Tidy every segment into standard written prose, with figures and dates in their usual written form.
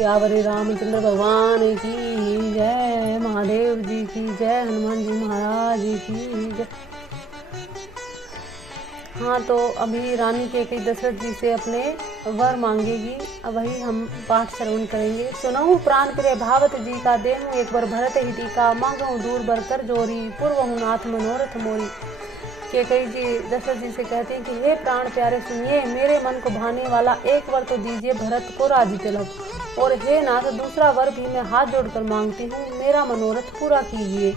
यावरे रामचंद्र भगवान की जय, महादेव जी की जय, हनुमान जी महाराज की जय। हाँ, तो अभी रानी कैकेयी दशरथ जी से अपने वर मांगेगी। अब वही हम पाठ श्रवण करेंगे। सुनहु प्राण प्रिय भावत जी का, देहु एक बार भरत ही टीका, मांगहु दूर बर कर जोरी, पूर्वहु नाथ मनोरथ मोरी। कैकेयी जी दशरथ जी से कहती हैं कि हे प्राण प्यारे, सुनिए, मेरे मन को भाने वाला एक वर तो दीजिए भरत को राज तिलक, और हे नाथ दूसरा वर भी मैं हाथ जोड़कर मांगती हूँ, मेरा मनोरथ पूरा कीजिए।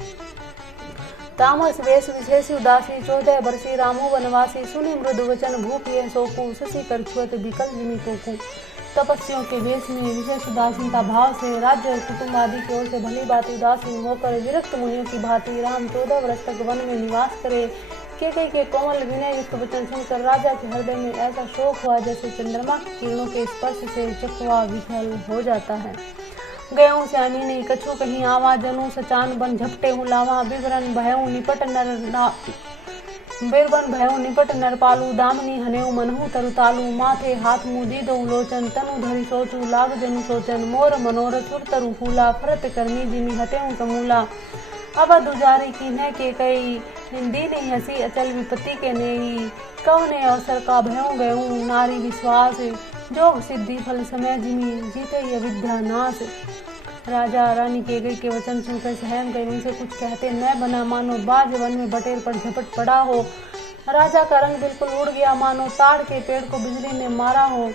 तामस वेश विशेष उदासी, 14 बरसी रामो वनवासी, सुनि मृदु वचन भूप ये सोकू, शशि कर छुअत बिकल जिमि कोकू। तपस्वियों के वेश में विशेष उदासीनता भाव से, राज्य और कुटुंब आदि की ओर से भली बात उदासीन होकर, विरक्त मुनियों की भांति राम 14 वर्ष तक वन में निवास करे। कैकेयी के कोमल विनय युक्त वचन सुनकर राजा के हृदय में ऐसा शोक हुआ जैसे चंद्रमा की किरणों के स्पर्श से चकवा विफल हो जाता है। गयों श्यामी नहीं कछु कहीं आवा, जनू सचान बन झपटे हूँ लावा, बिवरन भयऊ निपट नर पालू, दामनी हनेऊ मनहु तरुतालू, माथे हाथ मुँह दीदो लोचन, तनु धरि सोचू लाग जनु सोचन, मोर मनोरथ तरु फूला, फरत करनी जिमि हतेऊ समूला। अवध उजारी कीन्ह कैकेयी, दीनी हसी अचल विपत्ति के नेही, कवने अवसर का भयों गयूं, नारी विश्वास, जोग सिद्धि फल समय जिमि, जीते ये विद्या नाश। राजा रानी कैकेयी के वचन सुनकर सहम गए, उनसे कुछ कहते न बना, मानो बाज वन में बटेर पर झपट पड़ा हो। राजा का रंग बिल्कुल उड़ गया, मानो ताड़ के पेड़ को बिजली ने मारा हो।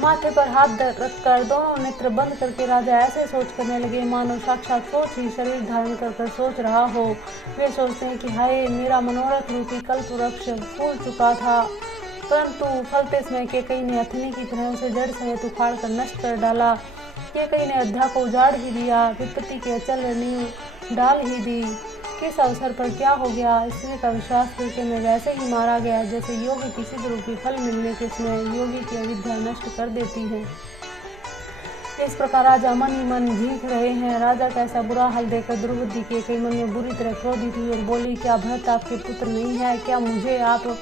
माथे पर हाथ रखकर दोनों नेत्र बंद करके राजा ऐसे सोच करने लगे मानो साक्षात सोच ही शरीर धारण कर सोच रहा हो। वे सोचते हैं कि हाय, मेरा मनोरथ रूपी कल्प वृक्ष फूल चुका था, परंतु फलते समय कैकेयी ने अथनी की तरह उसे जड़ समेत उखाड़ कर नष्ट कर डाला। कैकेयी ने अयोध्या को उजाड़ ही दिया, विपत्ति के अचल नींव डाल ही दी। किस अवसर पर क्या हो गया, स्त्री का विश्वास करके मैं वैसे ही मारा गया जैसे योगी की सिद्ध रूपी फल मिलने के समय योगी की अविद्या नष्ट कर देती है। इस प्रकार राजा मन ही मन झींक रहे हैं। राजा का ऐसा बुरा हाल देखकर द्रौपदी कैकेयी मन में बुरी तरह क्रोधित हुई और बोली, क्या भरत आपके पुत्र नहीं है? क्या मुझे आप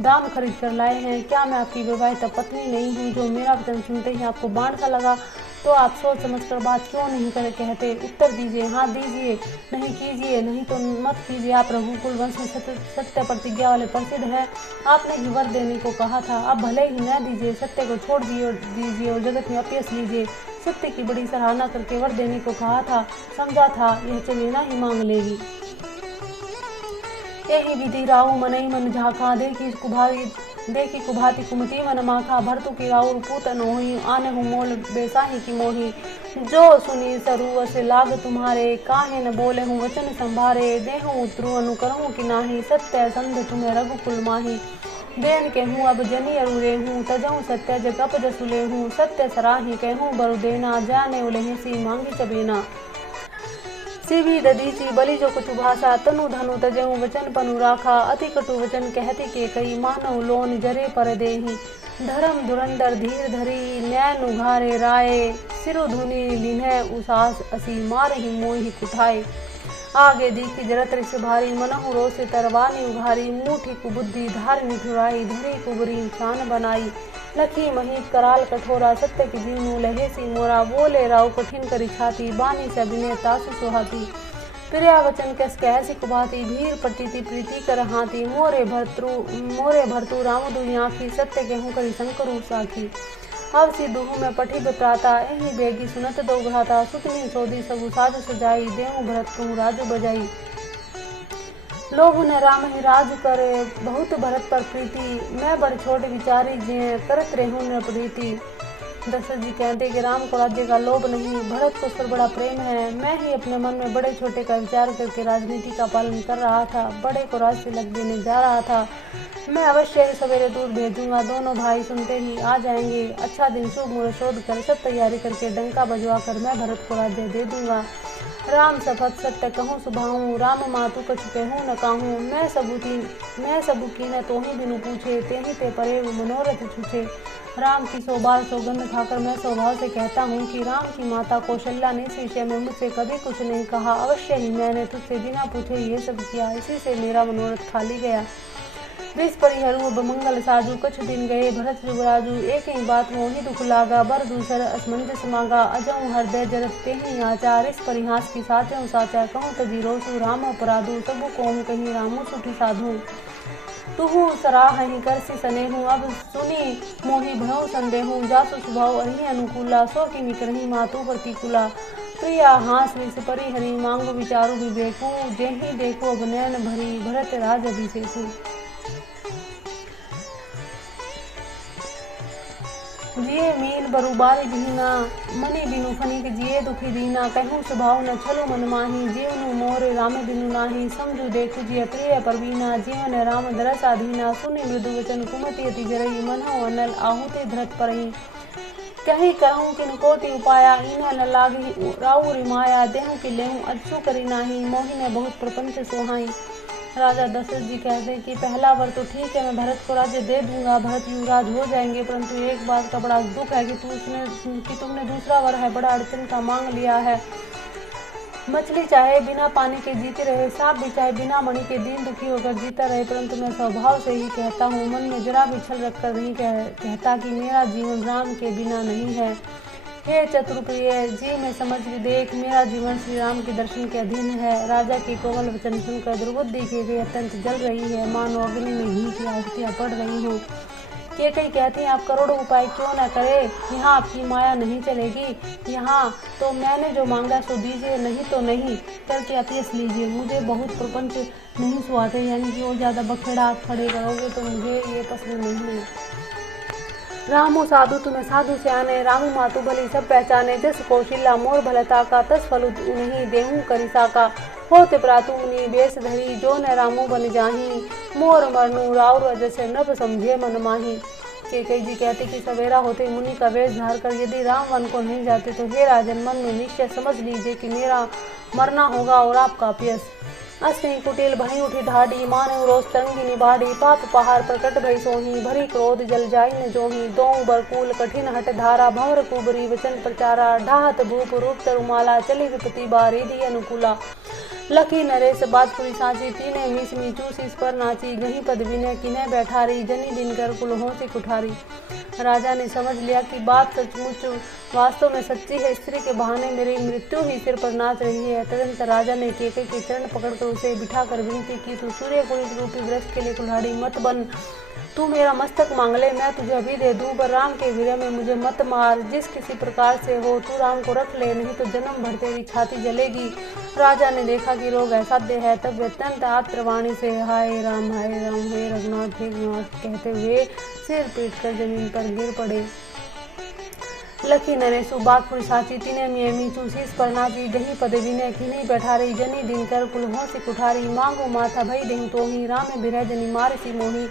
दाम खरीद कर लाए हैं? क्या मैं आपकी विवाहिता पत्नी नहीं हूँ जो मेरा वचन सुनते ही आपको बाण सा लगा? तो आप सोच समझकर बात क्यों नहीं कर कहते? उत्तर दीजिए, हाँ दीजिए, नहीं कीजिए, नहीं तो मत कीजिए। आप रघुकुल वंश में सत्य प्रतिज्ञा वाले प्रसिद्ध हैं। आपने ही वर देने को कहा था, अब भले ही न दीजिए, सत्य को छोड़ दीजिए और जगत में अपयश लीजिए। सत्य की बड़ी सराहना करके वर देने को कहा था, समझा था यह चलेना ही मांग लेगी। यही विधि राहु मनई मन झाका, देखी कुभाती कुमति मन माखा। भरतु की राउर पूतन होई, आनहु मोल बेसाही की मोही। जो सुनी सरुव से लाग तुम्हारे, काहे न बोले हूँ वचन संभारे। देहूँ उतरू अनु करहूँ कि नाही, सत्य संध तुम्हें रघुकुल माही। देन के हूँ अब जनी अरुरे हूँ, तजहूँ सत्य जगप जसुले हूँ। सत्य सराही कहूँ बरु देना, जाने उलहे सी मांगी चबेना। सिभी दधीची बलि जो कुछ भाषा, तनु धनु तजेऊ वचन पनु राखा। अति कटु वचन कहती कैकेयी, मानव लोन जरे पर देही। धर्म धुरंधर धीर धरी, नैन उघारे राय। सिरु धुनि लिन्ह उसास असी, मारहि मोहि कुठाए। आगे दीखी जरत ऋष भारी, मनहु रोष तरवानी उघारी। मुठी कुबुद्धि धारनी ठुराई, धरी कुबरी शान बनाई। लखी मही कराल कठोरा, सत्य की जीवनु लहे सी मोरा। बोले राव कठिन करी छाती, बानी से अभिनय तासु सुहाती। प्रिया वचन कस कहसी कुभाती, भीर प्रतीति प्रीति कर हाथी। मोरे भरतु राम दुई आँखी, सत्य गेहूँ करी शंकरु साखी। अब सी दुहु में पठी बिप्राता, यही बेगी सुनत दो भ्राता। सुतनी सोधी सबु साजु सजाई, देहु भरत कहूँ राजु बजाई। लोभ न राम ही राज करे, बहुत भरत पर प्रीति। मैं बड़ छोटे विचारी जे, करत रहूं न प्रीति। दशरथ जी कहते कि राम को राज्य का लोभ नहीं, भरत को उस पर बड़ा प्रेम है। मैं ही अपने मन में बड़े छोटे का विचार करके राजनीति का पालन कर रहा था, बड़े को राज तिलक देने जा रहा था। मैं अवश्य ही सवेरे दूर भेजूंगा, दोनों भाई सुनते ही आ जाएंगे। अच्छा दिन शुभ मुहूर्त शोध कर सब तैयारी करके डंका बजवा कर मैं भरत को राज्य दे दूंगा। राम शपथ सत्य कहूँ सुभाऊँ, राम मातु कछु कहूँ न काहूँ। मैं सबू की न तो ही बिनु पूछे, ते ही ते परे मनोरथ छूछे। राम की सौबार सौगंध खाकर मैं स्वभाव से कहता हूँ कि राम की माता कौशल्या ने इस विषय में मुझसे कभी कुछ नहीं कहा। अवश्य ही मैंने तुझसे बिना पूछे ये सब किया, इसी से मेरा मनोरथ खाली गया। रिस परिहरू बमंगल साजू कछु दिन गए भरत जुगराजू एक ही बात मोहि दुख लागा बर दूसर असमंजस मांगा अजऊ हृदय जरत ते ही आचा रिस परिहास की साचऊ साचा कहूँ तजी रोसु राम अपराधु सबु कहूँ कहीं रामू सुठी साधु तुहु सराह ही करसी सनेहू अब सुनी मोहि भयउ संदेहू जासु स्वभाव अहि अनुकूला सो की मिकरही मातु प्रतिकूला प्रिया हास विष परि हरि मांगो विचारु विवेकु जेहि देखो अब नयन भरी भरत राज अभिषेकु जिये मील बरुबारी दीना मनि बिनु फनिक जिये दुखी दीना कहूँ स्वभाव न छलो मन माही जीवनु मोर राम बिनु नाही समझू देखु जिय प्रिय परवीना जीवन राम दरस आधीना सुनि मृदु वचन कुमति अति जरई मनहु अनल आहुति धरत परही कही कहूँ किन कोटि उपाया इन्ह न लागी राउ रिमाया देहु की लेहूँ अच्छु करी नाही मोहि ने बहुत प्रपंच सोहाई। राजा दशरथ जी कहते हैं कि पहला वर तो ठीक है, मैं भरत को राज्य दे दूंगा, भरत युवराज हो जाएंगे, परंतु एक बात का बड़ा दुख है कि तुमने दूसरा वर है बड़ा अड़चन का मांग लिया है। मछली चाहे बिना पानी के जीती रहे, सांप भी चाहे बिना मणि के दीन दुखी होकर जीता रहे, परंतु मैं स्वभाव से ही कहता हूँ, मन में जरा भी छल रखकर नहीं कहता कि मेरा जीवन राम के बिना नहीं है। हे चतुर्प्रिय जी, मैं समझ देख, मेरा जीवन श्री राम के दर्शन के अधीन है। राजा की कोमल वचन सुनकर दुर्बुद्धि की गई अत्यंत जल रही है, मानो अग्नि में घी की आहुतियाँ पड़ रही हो। केकई कहती हैं, आप करोड़ों उपाय क्यों न करें, यहाँ आपकी माया नहीं चलेगी। यहाँ तो मैंने जो मांगा सो दीजिए, नहीं तो नहीं, करके अतियस लीजिए। मुझे बहुत प्रपंच नहीं सुहाते, यानी कि और ज़्यादा बखेड़ा आप खड़े करोगे तो मुझे ये पसंद नहीं है। रामो साधु तुम्हें साधु से आने, रामू मातु भली सब पहचाने, जस कौशिला मोर भलता का, तस फल नहीं देहूँ करिसा का। होते प्रातु मुनि बेस धरी, जो न रामू बन जाही, मोर मरनु राउर अजसे नभ समझे मन माही। केकई जी कहते कि सवेरा होते मुनि का वेश धार कर यदि राम वन को नहीं जाते तो हे राजन, मन में निश्चय समझ लीजिए कि मेरा मरना होगा और आपका पियस। अस्नि कुटिल भई उठी ढाडी, मानव रोज तरंगी निबाड़ी, पाप पहाड़ प्रकट भई सोही, भरी क्रोध जल जाई न जोही। दों बरकूल कठिन हट धारा, भंवर कुबरी वचन प्रचारा, ढाहत भूप रूप तरुमाला, चली विपति बारी दी अनुकूला। लखी नरेश बाजपुरी साची, तीने मीस मीचूस इस पर नाची, गही पद विनय किन्ह बैठारी, जनी दिन कर कुल होसी कुठारी। राजा ने समझ लिया कि बात सचमुच वास्तव में सच्ची है, स्त्री के बहाने मेरी मृत्यु ही सिर पर नाच रही है। तदंतर राजा ने केकई के चरण पकड़कर उसे बिठाकर विनती की, तू सूर्य कुलित रूपी वृक्ष के लिए कुल्हाड़ी मत बन, तू मेरा मस्तक मांग ले, मैं तुझे अभी दे दूं, पर राम के विरह में मुझे मत मार। जिस किसी प्रकार से हो तू राम को रख ले, नहीं तो जन्म भर तेरी छाती जलेगी। राजा ने देखा कि रोग असाध्य है, तब वे अत्यंत आर्तवाणी से हाय राम हे रघुनाथ हे रघुनाथ कहते हुए सिर पीट कर जमीन पर गिर पड़े। लखी नरेशु बागपुरी साची, तीने मियमी चूसीस पर नाची, जही पद विनय किन्हीं बैठारी, जनी दिन कर कुल होसी कुठारी। मांगो माथा भई देहु तोही, राम बिरह जनी मारसी मोही।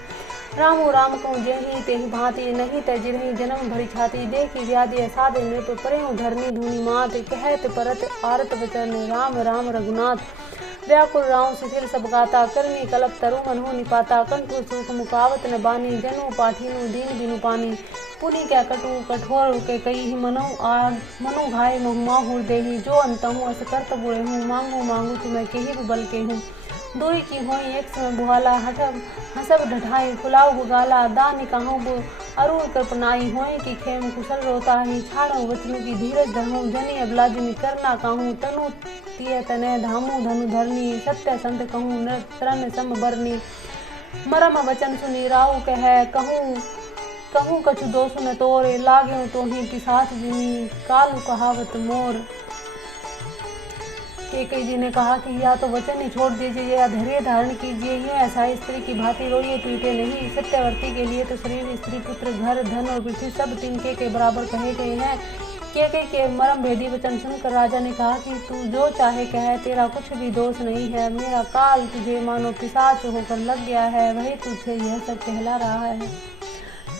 रामो राम कहूँ जेहि तेहि भांति, नहीं तजिरहि जन्म भरी छाती। देखी व्याधि असाध नृप परेहु धरनी धूनि मात, कहत परत आरत वचन राम राम रघुनाथ। व्याकुल राम शिथिल सब गाता, करनी कलप तरु मनहु निपाता। कंठु सूख मुकावत न बानी, जनु पाठीनु दीन बिनु पानी। पुनि क्या कटु कठोर के कई, मनु आग मनु घाय माहुर देही। जो अंतहु अस करत बुरे हूँ, मांगू मांगू तुम्हें केहि बल के हूँ। दूरी की होई एक समय बुहाला, हसब ढठाई फुलाऊ गुगाला। दानी कहूँ अरुण कृपनाई, होई की खेम कुशल रोता ही। छाड़ो वचनु की धीरज धरहूँ, जनी अबलाजिनी करना कहूँ। तनु तिय तने धामू धनु धरनी, सत्य संत कहूँ नृतरन सम बरनी। मरम वचन सुनी राहु कह, कहूँ कछु दोष न तोरे। लाग्यो तो ही पिसाच जिनी, कालू कहावत मोर। केकई जी ने कहा कि या तो वचन ही छोड़ दीजिए या धैर्य धारण कीजिए। यूँ ऐसा स्त्री की भांति रोइए पीटे नहीं। सत्यवर्ती के लिए तो शरीर स्त्री पुत्र घर धन और पृथ्वी सब तिनके के बराबर कहे गए हैं। केकई के मर्म भेदी वचन सुनकर राजा ने कहा कि तू जो चाहे कह, तेरा कुछ भी दोष नहीं है। मेरा काल तुझे मानो पिशाच होकर लग गया है, वही तुझे यह सब कहला रहा है।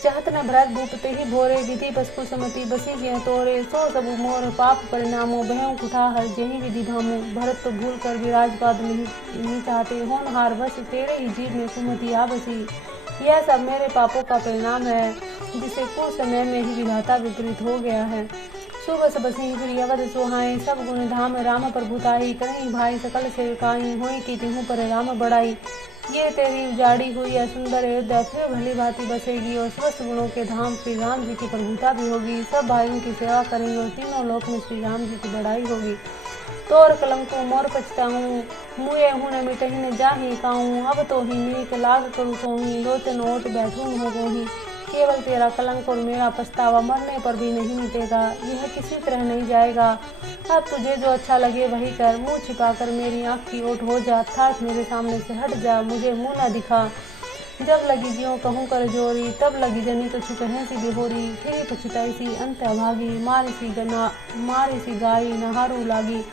चाहत न भरत भूपते ही भोरे, विधि बस कुसमति बसी जिय तोरे। सो सब मोर पाप परिणामो, बहू कुठा हर जही विधि भामो। भरत तो भूल कर भी राजपाद नहीं चाहते, होनहार बस तेरे ही जीव में कुमति आ बसी। यह सब मेरे पापों का परिणाम है, जिसे कुछ समय में ही विधाता विपरीत हो गया है। सुबस बसी फिर अवध सुहाई, सब गुण धाम राम प्रभुताई। करही भाई सकल सेवकाई, होई की तिहु पर राम बड़ाई। ये तेरी उजाड़ी हुई है सुंदर अयोध्या फिर भली भांति बसेगी और स्वस्थ गुणों के धाम श्री राम जी की प्रभुता भी होगी। सब भाइयों की सेवा करेंगे और तीनों लोक में श्री राम जी की बड़ाई होगी। तोर कलंको मोर पछताऊँ मुए हुन मिटही न जाही काऊँ। अब तो ही नीक लाग करूँ सोही लोचन ओट बैठूँ हो गोही। केवल तेरा कलंक और मेरा पछतावा मरने पर भी नहीं मिटेगा, यह किसी तरह नहीं जाएगा। अब तुझे जो अच्छा लगे वही कर, मुंह छिपाकर मेरी आँख की ओट हो जा, अर्थात मेरे सामने से हट जा, मुझे मुंह न दिखा। जब लगी ज्यों कहूँ कर जोरी, तब लगी जनी तो छुप सी बिहोरी। फिर पछताई सी अंत अभागी, मारी सी गाई नहारू लागी।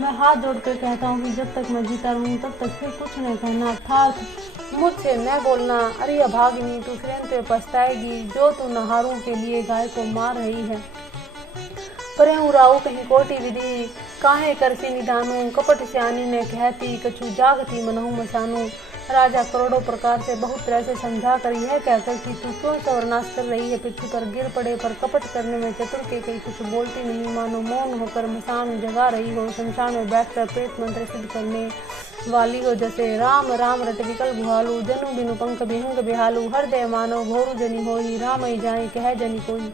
मैं हाथ जोड़कर कहता हूँ कि जब तक मैं जीता रहूँ तब तक फिर कुछ न कहना, अर्थात मुझसे न बोलना। अरे अभागिनी, तू फिर पछताएगी जो तू नहारों के लिए गाय को मार रही है। परे राऊ कहीं कोटि विधि काहे करसी निदानू। कपट स्यानी ने कहती कछु जागती मनहु मसानू। राजा करोड़ों प्रकार से बहुत तरह से समझा कर यह कहकर कि तू क्यों सर्वनाश कर रही है, पृथ्वी पर गिर पड़े पर कपट करने में चतुर के कहीं कुछ बोलती नहीं, मानो मौन होकर मसान जगा रही हो, शमशान में बैठकर प्रेत मंत्र सिद्ध करने वाली हो। जैसे राम राम रट विकल भुआलू, जनु बिनु पंख बिहंग बिहालू, हृदय मानो घोरु जनी होई, राम ही जाए कह जनी कोई।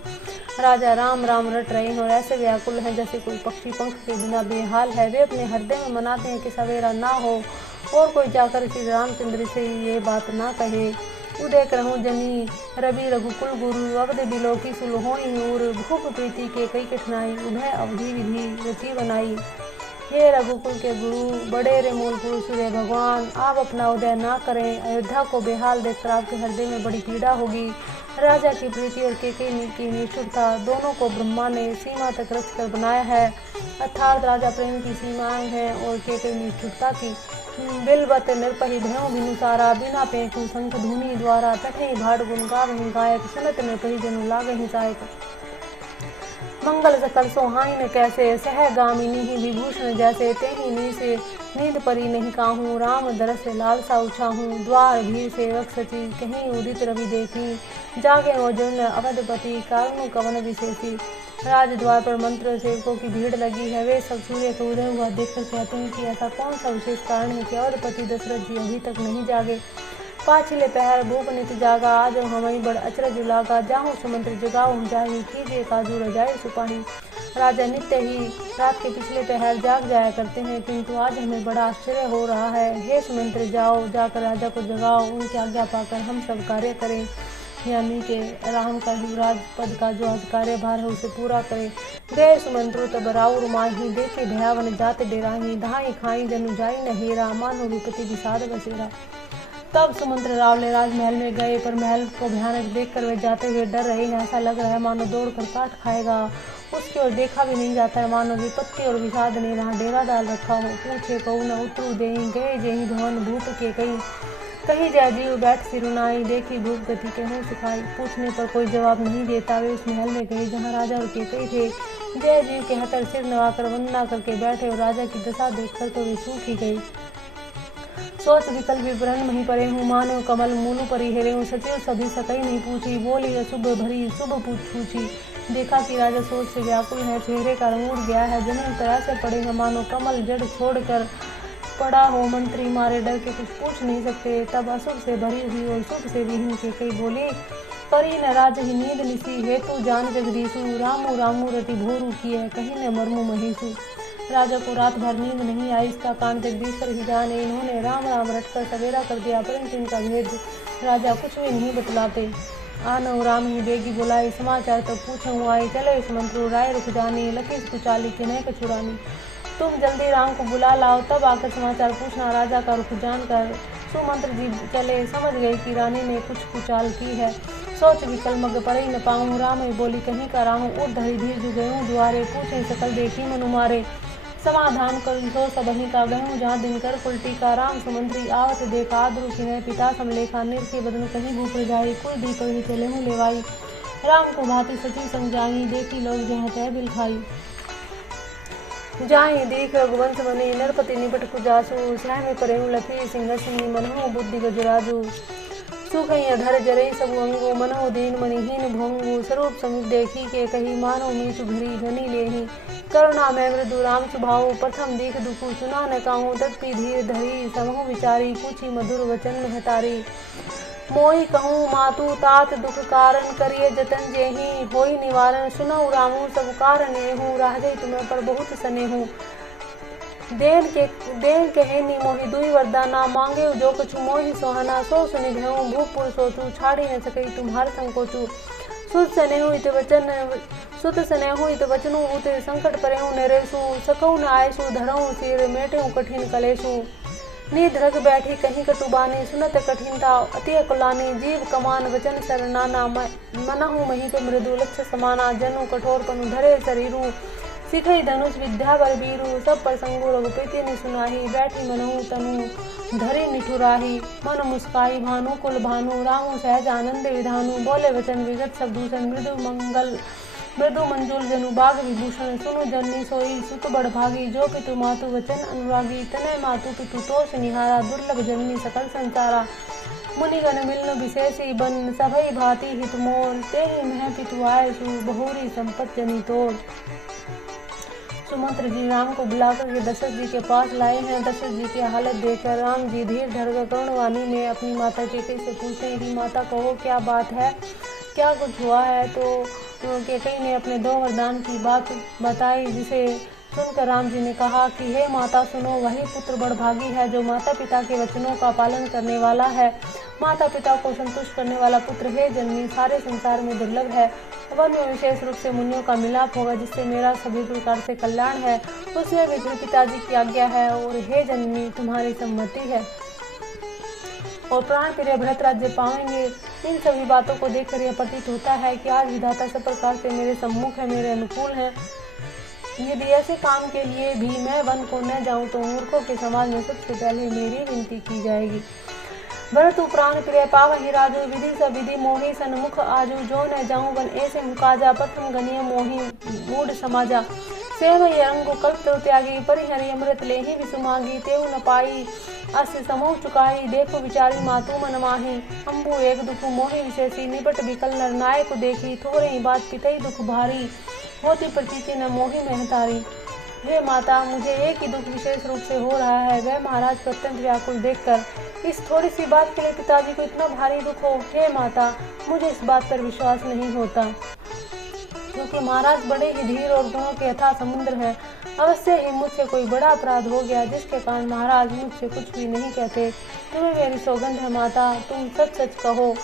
राजा राम राम रट रहे हैं और ऐसे व्याकुल हैं जैसे कोई पक्षी पंख के बिना बेहाल है। वे अपने हृदय में मनाते हैं कि सवेरा ना हो और कोई जाकर श्री रामचंद्र से ये बात ना कहे। उदय करहूँ जनी रवि रघुकुल गुरु, अवध बिलोकी सुलहोई उर, भूप प्रीति के कई कठिनाई, उभय अवधि विधि रची बनाई। हे रघुकुल के गुरु, बड़े रे मूल पुरुष सूर्य भगवान, आप अपना उदय ना करें। अयोध्या को बेहाल देखकर आपके हृदय में बड़ी पीड़ा होगी। राजा की प्रीति और केकई की निष्ठुरता दोनों को ब्रह्मा ने सीमा तक रखकर बनाया है, अर्थात राजा प्रेम की सीमाएं हैं और केकई निष्ठुरता की। बिलबत नृपहि भयों भिनुसारा, बिना पेखु शंख धुनि द्वारा, तठहि भाड़ गुण गावहि गायक, सुनत नृपहि जनु लागहि सायक। मंगल सकल सोहाई न कैसे, सह गामिनी ही विभूषण जैसे, तेहि नी से नींद परी नहीं काहूँ, राम दरस लालसा उछाहूँ। द्वार भीर सेवक सची, कहीं उदित रवि देखी, जागे ओजन अवधपति, कारुणु कवन विशेषी। राजद्वार पर मंत्र सेवकों की भीड़ लगी है, वे सब सूर्य को उदय हुआ देखकर कहते हैं कि ऐसा कौन सा विशेष कारण है कि अवधपति दशरथ जी अभी तक नहीं जागे। पाछिले पहर भूप नित जागा, आज हमारी बड़ अचरज लागा, जाहूँ सुमंत्र जगाऊँ जाही, कीजिए काजू रजाई सुपाही। राजा नित्य ही रात के पिछले पहर जाग जाया करते हैं, किंतु आज हमें बड़ा आश्चर्य हो रहा है। हे सुमंत्र, जाओ, जाकर राजा को जगाओ, उनकी आज्ञा पाकर हम सब कार्य करें, यानी के राम का युवराज पद का जो आज कार्यभार है उसे पूरा करे। गए सुमंत्रु तब राउर माही, देखे भयावन जात डेराही, धाई खाई जनु जाई न हेरा, मानो विपति विषाद बसेरा। तब सुमंत्र रावले राजमहल में गए, पर महल को भयानक देखकर वे जाते हुए डर रहे हैं। ऐसा लग रहा है मानो दौड़कर काट खाएगा। उसकी ओर देखा भी नहीं जाता है, मानो विपत्ति और विषाद ने वहाँ डेरा डाल रखा हो। पूछे कहू न उतरू देही, गए जेही भवन भूप के कहीं जय जीव बैठ सिरुनाई, देखी भूप गति के मुँह सुखाई। पूछने पर कोई जवाब नहीं देता। वे उस महल में गए जहाँ राजा और केकई थे। जय जीव के हतर सिर नवाकर वंदना करके बैठे और राजा की दशा देखकर तो वे सूख ही गई। सोच विकल विवरण मही परे हूँ, मानो कमल मूलु परी हेरे हूँ। सचिव सभी सकई नहीं पूछी, बोली अशुभ भरी शुभ पूछी। देखा कि राजा सोच से व्याकुल है, चेहरे का रंग उड़ गया है, जमीन पर ऐसे पड़े हैं मानो कमल जड़ छोड़कर पड़ा हो। मंत्री मारे डर के कुछ पूछ नहीं सकते। तब अशुभ से भरी हुई और शुभ से विहीन केकई बोली, परी न राज ही नींद निसी, हेतु जान जगदीशु, रामू रामू रति भोरू किए, कहीं न मरमू महेशु। राजा को रात भर नींद नहीं आई, इसका कारण जगदीश्वर ही जाने। इन्होंने राम राम रटकर सवेरा कर दिया, परंतु इनका भेद राजा कुछ भी नहीं बतलाते। आनऊ राम ही बेगी बुलाई, समाचार तो पूछूँ आई, चले सुमंत्रु राय रुख जानी, लखीस कुचाली किन्ह कछुरानी। तुम जल्दी राम को बुला लाओ, तब आकर समाचार पूछना। राजा का रुख जानकर सुमंत्र जी चले, समझ गए कि रानी ने कुछ कुचाल की है। सोच विकल मग पड़े न पाऊँ, राम ही बोली कहीं का राहूँ, उठ धरी धीर जु गयूँ द्वारे, पूछे सकल देखी मनु मारे। समाधान कर सो सबही का गहूँ, जहाँ दिनकर उल्टी का। राम सुमंत्री आवत देखा, आद्रु किन्ह पिता समलेखा, निरखे बदन कहीं भूप जाई, कुल दीप ही चले हूँ लेवाई। राम को भांति सचिव समझाई, देखी लोग जहाँ तय बिल खाई। जाहि देख रघुवंश बने, नरपति निपट कुजासु, सहमे परेहु लखी सिंहासनी, मनहु बुद्धि गजराजु। सुखई अधर जरई सबु अंगु, मनहु दीन मनिहीन भोंगु, स्वरूप समुख देखी के कही, मानो मीचु घरी घनी लेही। करुणा में मृदु राम स्वभाव, प्रथम दीख दुखु सुना न कहूँ, तत्पि धीर धरी समूह विचारी, पूछी मधुर वचन महतारी। मोहि कहूँ मातु तात दुख कारण, करिए जतन जेहि होई निवारण, सुनऊ रामू सब कारण एहूँ, राहजै तुम्हें पर बहुत स्नेहू। देन कहेनी मोहि दुई वरदाना, मांगे जो कछु मोहि सोहना, सो सुनि भयउ भूपुर सोचू, छाड़ी न सकई तुम्हार संकोचू। सुत स्नेहु इत वचनु, उत संकट परेहु नरेसु, सकऊ न आयसु धरऊ सिर, मेटेहु कठिन कलेसु। निधरग बैठी कहीं कटुबानी, सुनत कठिनता अति अकुलानी, जीव कमान वचन सरनाना, मनहु मही पे मृदु लक्ष्य समाना, जनु कठोर पनु धरे शरीरु, सिखई धनुष विद्या बलबीरु, सब प्रसंगु रघुपति ने सुनाही, बैठी मनहु तनु धरे निठुराही, मन मुस्काई भानु कुल भानु, राहु सहज आनंद विधानु, बोले वचन विगत सब दूषण, मृदु मंजुल जनु बाग विभूषण, सुनु जननी सोई सुत बड़ भागी, जो पितु मातु वचन अनुरागी, तनय मातु पितु तोष निहारा, दुर्लभ जननी सकल संसारा। मुनिगण मिलन विशेषी बन, सभई भांति हित मोल, तेहि मह पितु आय सु, बहुरी संपत जनी तोड़। सुमंत्र जी राम को बुलाकर के दशरथ जी के पास लाए हैं। दशरथ जी की हालत देखकर राम जी धीर धरकर करुणवाणी में अपनी माता कैकेयी से पूछते हैं कि माता कहो क्या बात है, क्या कुछ हुआ है। तो कैकेयी ने अपने 2 वरदान की बात बताई, जिसे सुनकर राम जी ने कहा कि हे माता सुनो, वही पुत्र बड़भागी है जो माता पिता के वचनों का पालन करने वाला है। माता पिता को संतुष्ट करने वाला पुत्र हे जननी सारे संसार में दुर्लभ है। वन में विशेष रूप से मुनियों का मिलाप होगा, जिससे मेरा सभी प्रकार से कल्याण है। उसमें भी पिताजी की आज्ञा है और हे जननी तुम्हारी सम्मति है और प्राण प्रिय भरत राज्य पाएंगे। इन सभी बातों को देखकर यह प्रतीत होता है कि आज विधाता सब प्रकार से मेरे सम्मुख है, मेरे अनुकूल है। यदि ऐसे काम के लिए भी मैं वन को न जाऊं तो मूर्खों के समाज में सबसे पहले मेरी विनती की जाएगी। भरतु प्राण प्रिय पावहि राजू, विधि स विधि मोहि सन्मुख आजू, जो न जाऊं वन ऐसे मुकाजा, प्रथम गनीय मोहि मूढ़ समाजा। सेवहि अंगु कल्प तरु त्यागी, परिहरि अमृत लेहि विसुमागी, तेउ न पाई अस समोह चुकाई, देखो विचारी मातु मन माही। अम्बु एक दुख मोहि विशेषी, निपट बिकल नरनायक देखी, थोरे ही बात पितई दुख भारी, होती प्रतीति न मोहि महतारी। हे माता मुझे एक ही दुख विशेष रूप से हो रहा है, वह महाराज को अत्यंत व्याकुल देखकर। इस थोड़ी सी बात के लिए पिताजी को इतना भारी दुख हो, हे माता मुझे इस बात पर विश्वास नहीं होता, क्योंकि महाराज बड़े ही धीर और गुणों के अथाह समुद्र है। अवश्य ही मुझसे कोई बड़ा अपराध हो गया, जिसके कारण महाराज मुझसे कुछ भी नहीं कहते। तुम्हें मेरी सौगंध है माता, तुम सच सच कहो।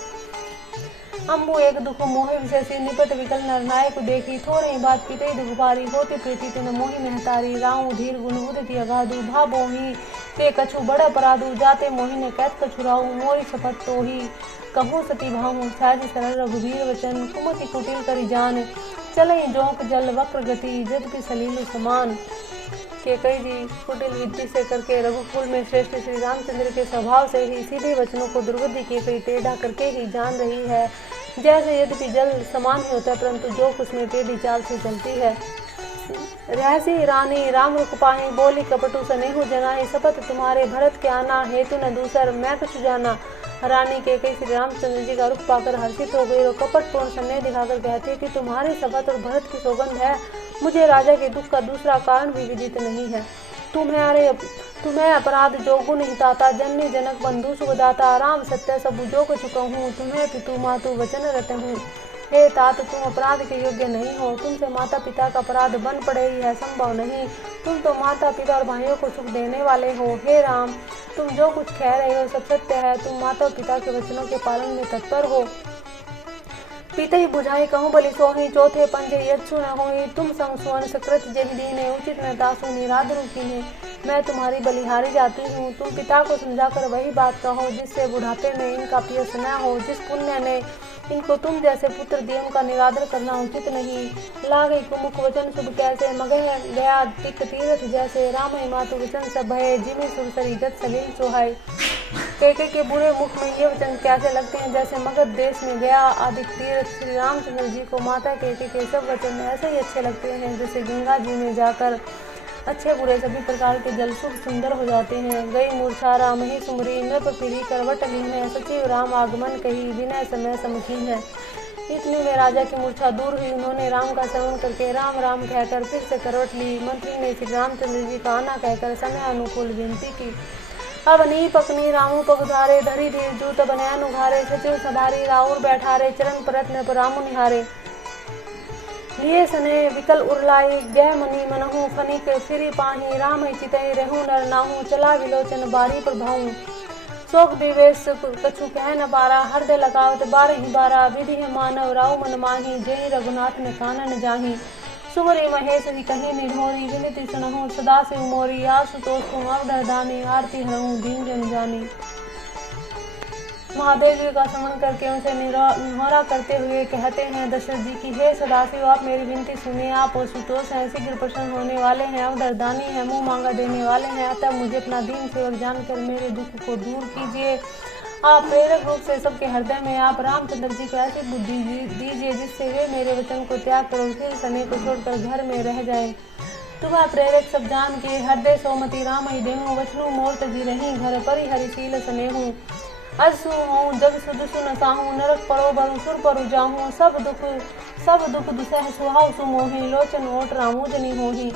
अम्बु एक दुख मोहि विशेषी, निपट विकल नरनायक देखी, थोड़े ही बात पितई दुख भारी, होती प्रीति तिन मोहि महतारी। राहु धीर गुण उदति अगाधु, भा बोहि ते कछु बड़ अपराधु, जाते मोहि ने कैत कछुराऊ, मोरी शपथ तो ही कहूँ सती भाऊ। सहज सरल रघुवीर वचन, कुमति कुटिल करि जान, चलई जोंक जल वक्र गति, यद्यपि सलील समान। कैकेयी जी कुटिल विद्या से करके रघुकुल में श्रेष्ठ श्री रामचंद्र के स्वभाव से ही सीधे वचनों को दुर्बुद्धि कैकेयी टेढ़ा करके ही जान रही है। जैसे यद्यपि जल समान ही होता है, परंतु जोक उसमें टेढ़ी चाल से चलती है। रहसी रानी राम रुक पाही, बोली कपटु सनेहु जनाही, शपथ तुम्हारे भरत के आना, हेतु न दूसर मैं कुछ जाना। रानी कैकेयी श्री रामचंद्र जी का रुख पाकर हर्षित हो गई और कपटपूर्ण स्नेह दिखाकर कहती है कि तुम्हारी शपथ और भरत की सौगंध है, मुझे राजा के दुख का दूसरा कारण भी विदित नहीं है। तुम्हें अपराध जो गुण हिताता, जननी जनक बंधु सुखदाता, राम सत्य सबु जो कुछ कहूँ, तुम्हें पितु मातु वचन रत हूँ। हे तात तुम अपराध के योग्य नहीं हो, तुमसे माता पिता का अपराध बन पड़े ही है संभव नहीं। तुम तो माता पिता और भाइयों को सुख देने वाले हो। हे राम तुम जो कुछ कह रहे हो सब सत्य है, तुम माता पिता के वचनों के पालन में तत्पर हो। पितई बुझाई कहूँ बलि सोही, चौथे पंजे यज्ञु न होई, तुम संग सुवन सकृत जहि दीने, उचित न दासु निरादरु कीन्हे। मैं तुम्हारी बलिहारी जाती हूँ, तुम पिता को समझाकर वही बात कहो जिससे बुढ़ापे में इनका पियस न हो, जिस पुण्य ने इनको तुम जैसे पुत्र दिए उनका निरादर करना उचित नहीं। लागई कुमुख वचन शुभ कैसे, मगह गया तिक तीरथ जैसे, राम मातु वचन सब भय, जिमे सुरसरी गत सलील सोहाय। कैकेयी के बुरे मुख में ये वचन कैसे लगते हैं, जैसे मगध देश में गया आदि तीर्थ श्री रामचंद्र जी को माता कैकेयी के सब वचन ऐसे ही अच्छे लगते हैं, जैसे गंगा जी में जाकर अच्छे बुरे सभी प्रकार के जल शुभ सुंदर हो जाते हैं। गई मूर्छा राम ही सुमरी, नृप फिरी करवट लीन है, सचिव राम आगमन कही, विनय समय समकीन है। इतने में राजा की मूर्छा दूर हुई। उन्होंने राम का श्रवण करके राम राम कहकर फिर से करवट ली। मंत्री ने श्री रामचंद्र जी का आना कहकर समय अनुकूल विनती की। अब नी पकनी रामू पगधारे, धरी धीर जूत बनैन उघारे, सचिव सवारी राउर बैठारे, चरण प्रयत्न पर रामु निहारे। लिए सने विकल उरलाई, गह मनी मनहु फनिक फिरी पाही, राम चितई रहू नर नाहू, चला विलोचन बारी प्रभाऊ। शोक विवेश कछु कह न पारा, हृदय लगावत बारहि बारा, विधि मानव राव मन माही, जय रघुनाथ ने कानन जाही। सुमरि महेश जी कहीं निढोरी, विनती सुनहु सदा से उमोरी, आशुतोष तुम अवधरदानी, आरती हरहु दीन जन जानी। महादेव जी का स्मरण करके उनसे निहोरा करते हुए कहते हैं दशरथ जी की, हे सदाशिव आप मेरी विनती सुनिए। आप आशुतोष हैं, शीघ्र प्रसन्न होने वाले हैं, अवधरदानी हैं, मुंह मांगा देने वाले हैं, अतः मुझे अपना दीन सेवक जानकर मेरे दुख को दूर कीजिए। आप प्रेरक रूप से सबके हृदय में आप रामचंद्र जी को ऐसी बुद्धि दीजिए जिससे वे मेरे वचन को त्याग कर फिर सने को छोड़कर घर में रह जाए। तुम्हें प्रेरक सब जान के हृदय सोमति राम ही देहूँ, वचनु मोर्त जी रही घर परि हरिशील स्नेहूँ। असु हूँ जग सुदसु नसाहूँ, नरक परो बरु सुर परु जाहूँ, सब दुख दुसह सुहाव सुमोही, लोचन ओट रामू जनी होही।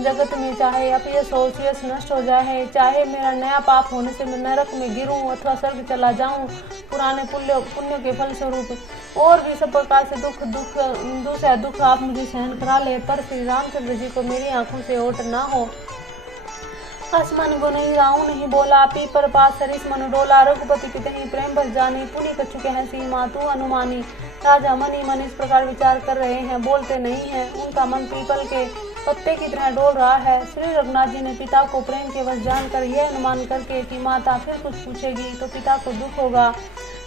जगत में चाहे अपयश हो सुयश नष्ट हो जाए, चाहे मेरा नया पाप होने से मैं नरक में गिरूं अथवा स्वर्ग चला जाऊं, पुराने पुण्य के फल स्वरूप और भी सब प्रकार से दुख आप मुझे सहन करा ले, पर श्री रामचंद्र जी को मेरी आंखों से ओट ना हो। असमन गुण ही राहु नहीं बोला, पीपर पास सरिस मन डोला, रघुपति पितहि प्रेम बस जानी, पुनि कछु कहसी मातु अनुमानी। राजा मन ही मन इस प्रकार विचार कर रहे हैं, बोलते नहीं हैं। उनका मन पीपल के पत्ते की तरह डोल रहा है। श्री रघुनाथ जी ने पिता को प्रेम के वश जानकर यह अनुमान करके कि माता फिर कुछ पूछेगी तो पिता को दुख होगा,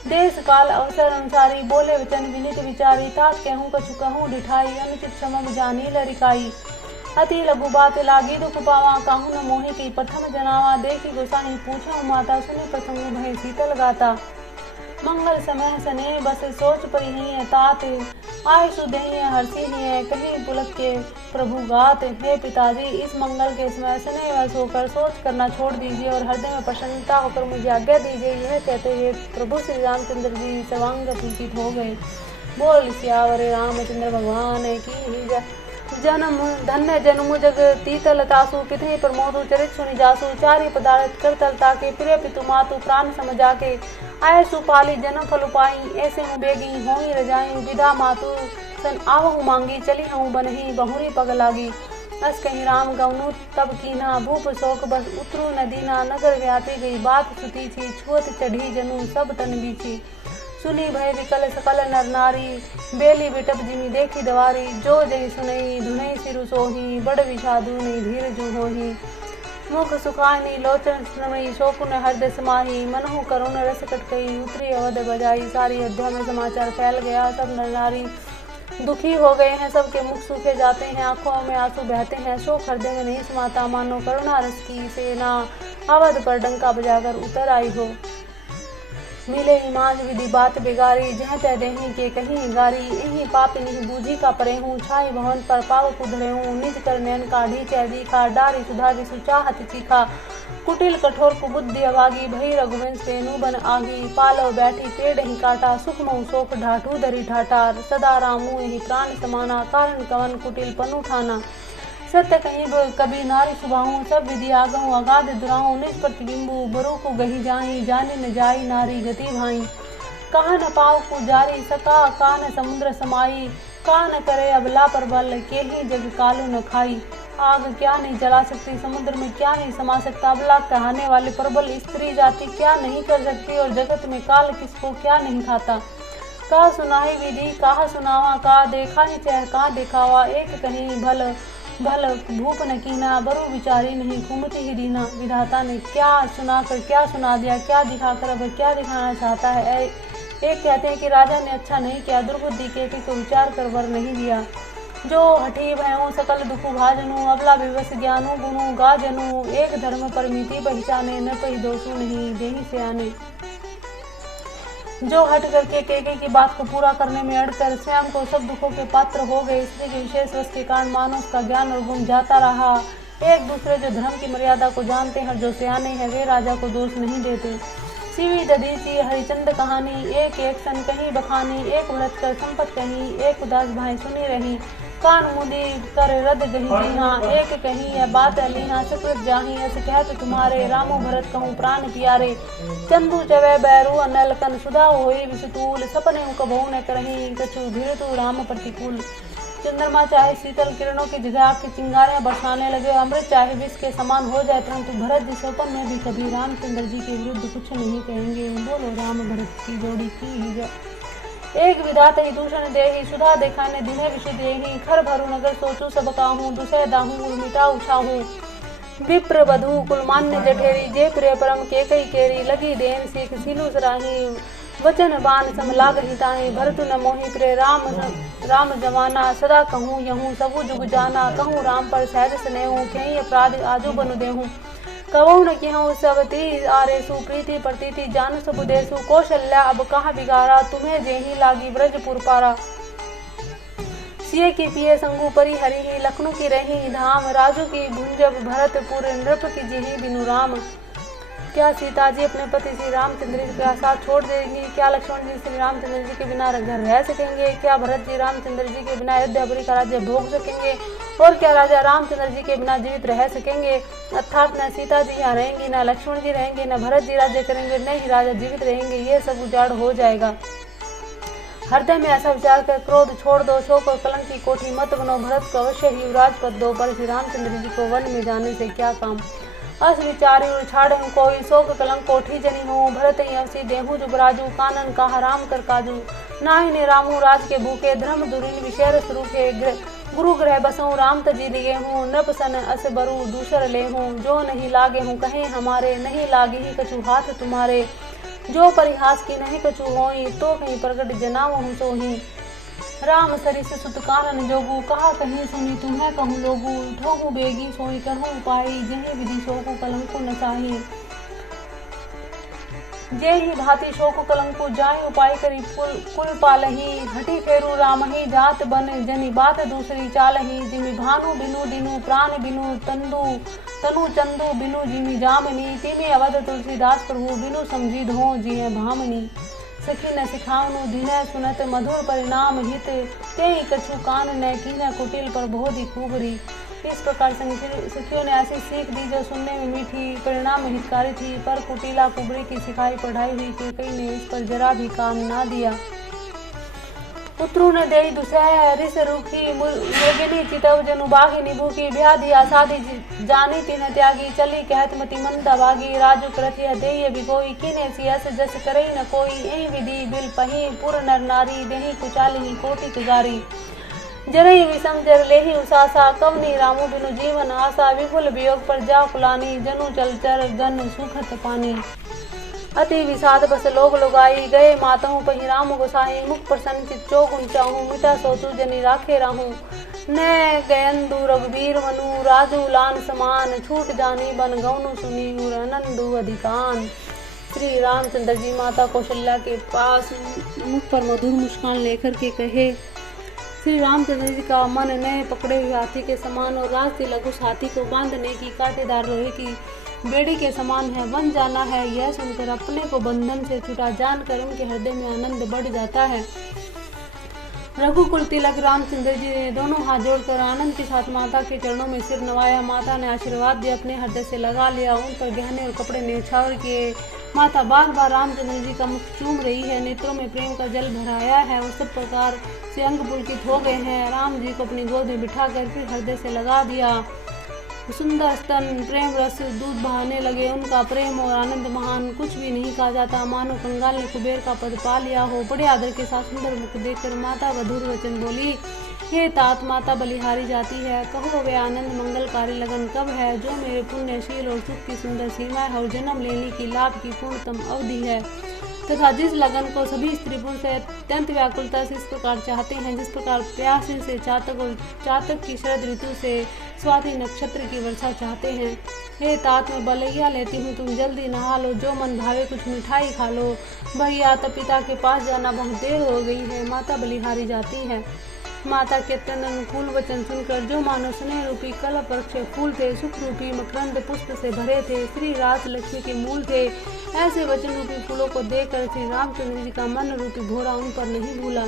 देश काल अवसर अनुसारी बोले वचन विनित विचारी, तात कहूँ कछु कहूँ डिठाई, अनुचित क्षम जानी लरिकाई। अति लघु बात लागी दुख पावा, काहू न मोहि की प्रथम जनावा, देखी गोसाई पूछो माता, सुनि प्रसंग भय शीतल गाता। मंगल समय सने बस सोच परिही तात, आय सुदेही हर्षी ही कहीं पुलक के प्रभु गात। हे पिताजी इस मंगल के समय सने वश होकर सोच करना छोड़ दीजिए और हृदय में प्रसन्नता होकर मुझे आज्ञा दीजिए। यह कहते हुए प्रभु श्री रामचंद्र जी सर्वांग पुलकित हो गए। बोल सियावर रामचंद्र भगवान की जय। जन्म धन्य जन्म जग तीतल तासु, पितहि प्रमोदु चरित सुनि जासु, चारि पदार्थ कर तलता के प्रिय पितु मातु, प्राण समझा के आय सुपाली जन्म फल पाई, ऐसे हूँ बेगी होई रजाई, विदा मातु सन आवहु मांगी, चली हूँ बनही बहुरी पग लागी। अस कहीं राम गवनु तब कीना, भूप शोक बस उतरू नदीना, नगर व्यापी गई बात सुती थी, छुअत चढ़ी जनु सब तन बीची। सुनी भय विकल सकल नर नारी, बेली बिटप जिमी देखी दवारी, जो जय सुनई धुनई सिरु सोही, बड़ विषादु नहीं धीर जो होही। मुख सुखानी लोचन स्नमई, शोकुन हृदय समाही, मनहु करुण रस कटकई, उतरी अवध बजाई। सारी अयोध्या में समाचार फैल गया, सब नर नारी दुखी हो गए हैं, सबके मुख सूखे जाते हैं, आंखों में आंसू बहते हैं, शोक हृदय में नहीं समाता, मानो करुणा रस की सेना अवध पर डंका बजाकर उतर आई हो। मिले हिमाज विधि बात बिगारी, जह तह देही के कहीं गारी, यही पाप नहीं बूझी का परे हूँ, छाई भवन पर पाव कुधरे हूँ, निज कर नैन काढ़ी चै दीखा, डारी सुधारी सुचाहत चीखा, कुटिल कठोर कुबुद्धि अभागी, भई रघुवंश रेणु बन आगी, पालव बैठी पेड़ ही काटा, सुख मऊ शोक ढाठू धरी ढाटा, सदा रामू यही प्राण समाना, कारण कवन कुटिल पनु ठाना। सत्य कहीं कभी नारी सुबाहूँ, सब विधि आगहूँ अगाध दुराहूँ, निज प्रतिबिंबु बरु को गही जाई, जाने न जाई नारी गति भाई। कहा न पाव को जारी सका, का न समुद्र समाई, का न करे अबला पर बल, के ही जग कालू न खाई। आग क्या नहीं जला सकती, समुद्र में क्या नहीं समा सकता, अबला कहने वाले प्रबल स्त्री जाति क्या नहीं कर सकती, और जगत में काल किसको क्या नहीं खाता। कहा सुनाई विधि कहा सुनावा, का देखा ही चह का दिखावा, एक कहीं भल भूप न कीना, बरु विचारी नहीं घूमती ही दीना। विधाता ने क्या सुनाकर क्या सुना दिया, क्या दिखाकर अब क्या दिखाना चाहता है। एक कहते हैं कि राजा ने अच्छा नहीं किया, दुर्बुद्धि के को विचार कर वर नहीं दिया। जो हठी भयों सकल दुखु भाजनु, अबला विवश ज्ञानु गुनु गा जनु, एक धर्म परमिति पहचाने, न कोई दोषु नहीं देही से आने। जो हट करके केके की बात को पूरा करने में अड़कर स्वयं को सब दुखों के पात्र हो गए, इसलिए के विशेष वश के कारण मानव का ज्ञान और गुण जाता रहा। एक दूसरे जो धर्म की मर्यादा को जानते हैं, जो सियाने हैं, वे राजा को दोष नहीं देते। शिवी दधीची हरिचंद कहानी, एक एक सन कहीं बखानी, एक व्रत कर संपत कहीं, एक उदास भाई सुनी रही, कान मुदी कर रद गही जीहा, एक कहीं यह बात अलीहा, सकृत जाही अस कहत तुम्हारे, रामो भरत कहूँ प्राण प्यारे, चंदू चवे बैरू अनलकन, सुधा होई विषतूल, सपने कबहू न करही, कछु धीरतु राम प्रतिकूल। चंद्रमा चाहे शीतल किरणों की जगह आग की चिंगारियां बरसाने लगे, अमृत चाहे विष के समान हो जाए, परंतु भरत जी स्वपन में भी कभी रामचंद्र जी के विरुद्ध कुछ नहीं कहेंगे। बोलो राम भरत की जोड़ी की ही जय। एक विधात ही दूषण देहि, सुधा देखाने दिने विषु देहि, खर भरु नगर सोचू सब काहू, दुसह दाहू मिटा उछाहू, विप्र बधू कुलमान्य जठेरी, जे प्रिय परम के कई केरी, लगी देन सीख सीलू सराही, वचन बान सम लागहि ताहि, भरतु न मोहि प्रिय राम जवाना, सदा कहूँ यहूँ सबु जुग जाना, कहूँ राम पर सहज स्नेहू, कहीं अपराध आजू बनु देहूँ, कहूँ न कहूँ सब ती आरेसु, प्रीति प्रतीति जान सब देसु, कौशल्या अब कहाँ बिगारा, तुम्हें जेहि लागी ब्रजपुर पारा, सिय की पिए संगु परी हरि ही, लखनऊ की रही धाम, राजू की भुंजब भरतपुर, नृप की जिहि बिनु राम। क्या सीता जी अपने पति श्री रामचंद्र जी का साथ छोड़ देंगी? क्या लक्ष्मण जी श्री रामचंद्र जी के बिना घर रह सकेंगे? क्या भरत जी रामचंद्र जी के बिना अयोध्यापुरी का राज्य भोग सकेंगे? और क्या राजा रामचंद्र जी के बिना जीवित रह सकेंगे? अर्थात न सीता जी यहाँ रहेंगी, न लक्ष्मण जी रहेंगे, न भरत जी राज्य करेंगे, न ही राजा जीवित रहेंगे, ये सब उजाड़ हो जाएगा। हृदय में ऐसा विचार कर क्रोध छोड़ दो, शोक और कलंक की कोठी मत बनो, भरत को अवश्य ही युवराज पद दो, पर श्री रामचंद्र जी को वन में जाने से क्या काम। अस विचारी उछाड़े कोई, शोक कलंक कोठी जनी हो, भरत ही अवसी देहू जुबराजू, कानन का हराम कर काजू, नाहि ने रामू राज के भूखे, धर्म दुरीन विषय रूखे, गुरु ग्रह बसऊँ राम तजी लिए हूँ, नृप सन अस बरु दूसर ले हूँ, जो नहीं लागे हूँ कहे हमारे, नहीं लागे ही कछु हाथ तुम्हारे, जो परिहास की नहीं कछु होई, तो कहीं प्रगट जनाओ हूँ सोही, राम सरिस सुत कानन जोगू, कहा कहीं सुनी तुम्हें कहूँ लोगू, ठोहू बेगी सोई करहूँ उपाय, जही विधि शोकु कलंको न चाही, जे ही भांति शोकु कलंको जाय उपाय करी कुल पालही, हटी फेरू रामही जात बन जनी बात दूसरी चालही, जिमि भानु बिनु दिनु प्राण बिनु तनु चंदू बिनु जिमि जामनी, तिमि अवध तुलसीदास प्रभु बिनु समझी धो जिय भामनी, सखी न सिखावनु धीन सुनत मधुर परिणाम हित, ते कछु कान न कीन कुटिल पर बोधि खूबरी। इस प्रकार सखियों ने ऐसी सीख दी जो सुनने में मीठी परिणाम हितकारी थी, पर कुटिला कुबरी की सिखाई पढ़ाई हुई कैकई ने इस पर जरा भी कान ना दिया। पुत्रु ने देई दुसह रिस रूखी, मृगिनी चितव जनु बाघी निभूखी, ब्याह दिया साधी जानी तिन त्यागी, चली कहत मति मंदा बागी, राजू प्रथिया देय बिगोई, किने सियस जस करई न कोई, एहि विधि बिल पही पुर नर नारी, देहि कुचालिनी कोटि कुजारी, जरई विषम जर लेहि उसासा, कवनी रामू बिनु जीवन आशा, विपुल वियोग पर जा कुलानी, जनु चलचर गन सुखत पानी, अति विषाद बस लोग लुगाई, गए मातहूँ पही राम गोसाई, मुख प्रसन्न चित चौगुन चाहूँ, मिटा सोचू जनी राखे राहूँ, न गयंदु रघुबीर मनु, राजू लान समान, छूट जानी बन गौनु सुनी, अनंदु अधिकान। श्री रामचंद्र जी माता कौशल्या के पास मुख पर मधुर मुस्कान लेकर के कहे, श्री रामचंद्र जी का मन नए पकड़े हुए हाथी के समान और राज तिलक उस हाथी को बांधने की कांटेदार लोहे की बेड़ी के समान है। वन जाना है, यह सुनकर अपने को बंधन से छुटा जानकर उनके हृदय में आनंद बढ़ जाता है। रघुकुल तिलक रामचंद्र जी ने दोनों हाथ जोड़कर आनंद के साथ माता के चरणों में सिर नवाया। माता ने आशीर्वाद दिया, अपने हृदय से लगा लिया, उन पर गहने और कपड़े न्यौछावर किए। माता बार बार रामचंद्र जी का मुख चूम रही है, नेत्रों में प्रेम का जल भराया है और सब प्रकार से अंग पुलकित हो गए हैं। राम जी को अपनी गोद में बिठा कर फिर हृदय से लगा दिया। सुंदर स्तन प्रेम रस दूध बहाने लगे। उनका प्रेम और आनंद महान, कुछ भी नहीं कहा जाता, मानो कंगाल ने कुबेर का पद पा लिया हो। बड़े आदर के साथ सुंदर मुख देखकर माता मधुर वचन बोली, हे तात, माता बलिहारी जाती है, कहो वे आनंद मंगलकारी लगन कब है, जो मेरे पुण्यशील और सुख की सुंदर सीमा है और जन्म लेने की लाभ की पूर्णतम अवधि है, तथा जिस लगन को सभी स्त्री पुरुष अत्यंत व्याकुलता से इस प्रकार चाहते हैं, जिस प्रकार प्यासे से चातक और चातक की शरद ऋतु से स्वाति नक्षत्र की वर्षा चाहते हैं। हे तात, मैं बलैया लेती हूँ, तुम जल्दी नहा लो, जो मन भावे कुछ मिठाई खा लो। भैया, तब पिता के पास जाना बहुत देर हो गई है। माता बलिहारी जाती है। माता के अत्यंत अनुकूल वचन सुनकर जो मानो स्नेह रूपी कल्प वृक्ष फूल थे, सुख रूपी मकरंद पुष्प से भरे थे, श्री राज लक्ष्मी के मूल थे, ऐसे वचन रूपी फूलों को देखकर श्री रामचंद्र जी का मन रूपी भोरा उन पर नहीं भूला।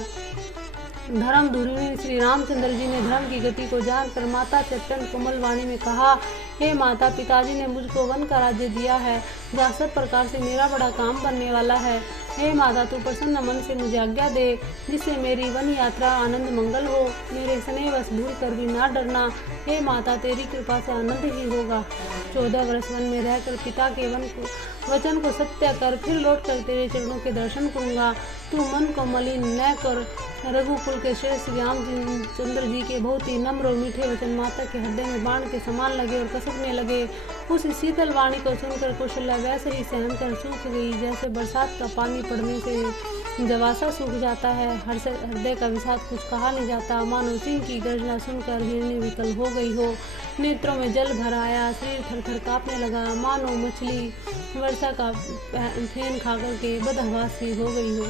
धर्म धुरी श्री रामचंद्र जी ने धर्म की गति को जानकर माता से अत्यंत कोमल वाणी में कहा, हे माता, पिताजी ने मुझको वन का राज्य दिया है, जहाँ सब प्रकार से मेरा बड़ा काम बनने वाला है। हे माता, तू प्रसन्न मन से मुझे आज्ञा दे, जिससे मेरी वन यात्रा आनंद मंगल हो। मेरे स्नेहवश भूल कर भी ना डरना। हे माता, तेरी कृपा से आनंद ही होगा। 14 वर्ष वन में रहकर पिता के वचन को सत्य कर फिर लौट कर तेरे चरणों के दर्शन करूंगा। तू मन को मलिन न कर। रघुकुल के श्रेष्ठ श्री रामचंद्र जी के बहुत ही नम्र और मीठे वचन माता के हृदय में बाण के समान लगे और कसकने लगे। उस शीतल वाणी को सुनकर कौशल्या वैसे ही सहम कर सूख गई, जैसे बरसात का पानी पड़ने से जवासा सूख जाता है। हृदय का विषाद कुछ कहा नहीं जाता। मानो सिंह की गर्जना सुनकर हिरणी विकल हो गई हो। नेत्रों में जल भर आया, शरीर थर-थर कांपने लगा, मानो मछली वर्षा का फेन खाकर के बदहवासी हो गई हो।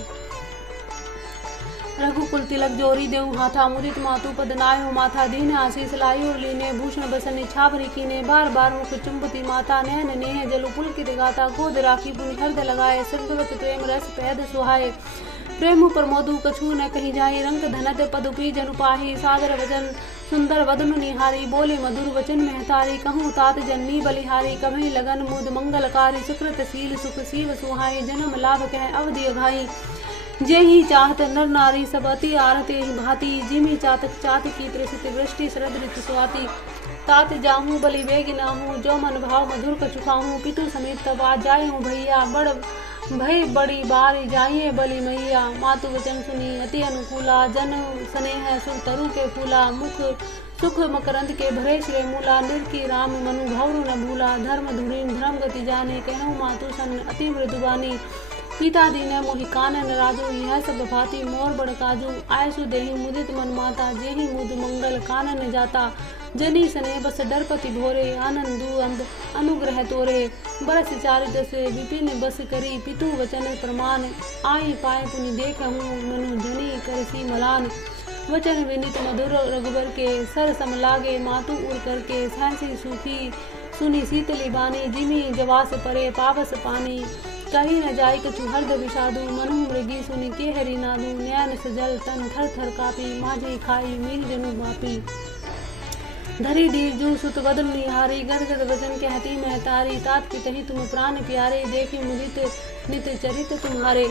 रघुकुल तिलक जोरी देऊ हाथा, मुदित मातु पद नायो माथा, दीन आशीष लायो लीने, भूषण बसन छावरी कीने, बार बार मुख चुंबती माता, नैन नेह जलु पुलकित गाता, गोद राखी पुनि हृदय लगाए, सर्गवत प्रेम रस पैद सुहाए। प्रेम प्रमोदु कछु न कही जाई, रंग धनत पदुपी जनु पाही, सादर वचन सुंदर वदनु निहारी, बोले मधुर वचन महतारी, कहूँ तात जननी बलिहारी, कभी लगन मुद मंगलकारी, सुकृत शील सुख शिव सुहाई, जन्म लाभ कह अवधि अघाई। जे ही चाहत नर नारी सब अति आरते ही भांति, जिमी चातक चाति की त्रिसित वृष्टि शरद ऋतु स्वाति, तात जाहूँ बलि वेग नाहूँ, जो मन भाव मधुर कछुखाहूँ, पितु समेत तब आ जाए हूँ भैया, बड़ भई बड़ी बारी जाइए बलि मैया। मातु वचन सुनी अति अनुकूला, जन स्नेह सुर तरु के फूला, मुख सुख मकरंद के भरे श्रेय मूला, निर्की राम मनु भौरु न भूला, धर्म धुरीन धर्म गति जाने, कहूँ मातु सन अति मृदुबानी, पिता दीन मोहि कानन राजू, यह सब भांति मोर बड़ काजू, आयसु देहि मुदित मन माता, जेहि मुद मंगल कानन जाता, जनी सने बस डरपति भोरे, आनंदु अंब अनुग्रह तोरे, बरस चारित से विपिन बस करी, पितु वचन प्रमाण, आई पाए पुनि देखहूँ, मनु जनी करसी मलान। वचन विनित मधुर रघुबर के, सर सम लागे मातु उड़ करके, सहसी सूखी सुनी शीतली बानी, जिमी जवास परे पावस पानी, कहीं न जाय कछु हर्द विषादु, मनु मृगी सुनि के हरि नादु, नैन सजल तन थर थर कापी, माझे खाई मीर जनु बापी। धरी दीर जू सुत बदन निहारी, गद गद वचन कहती महतारी, तात पितहि तुम प्राण प्यारे, देखी मुदित नित चरित तुम्हारे।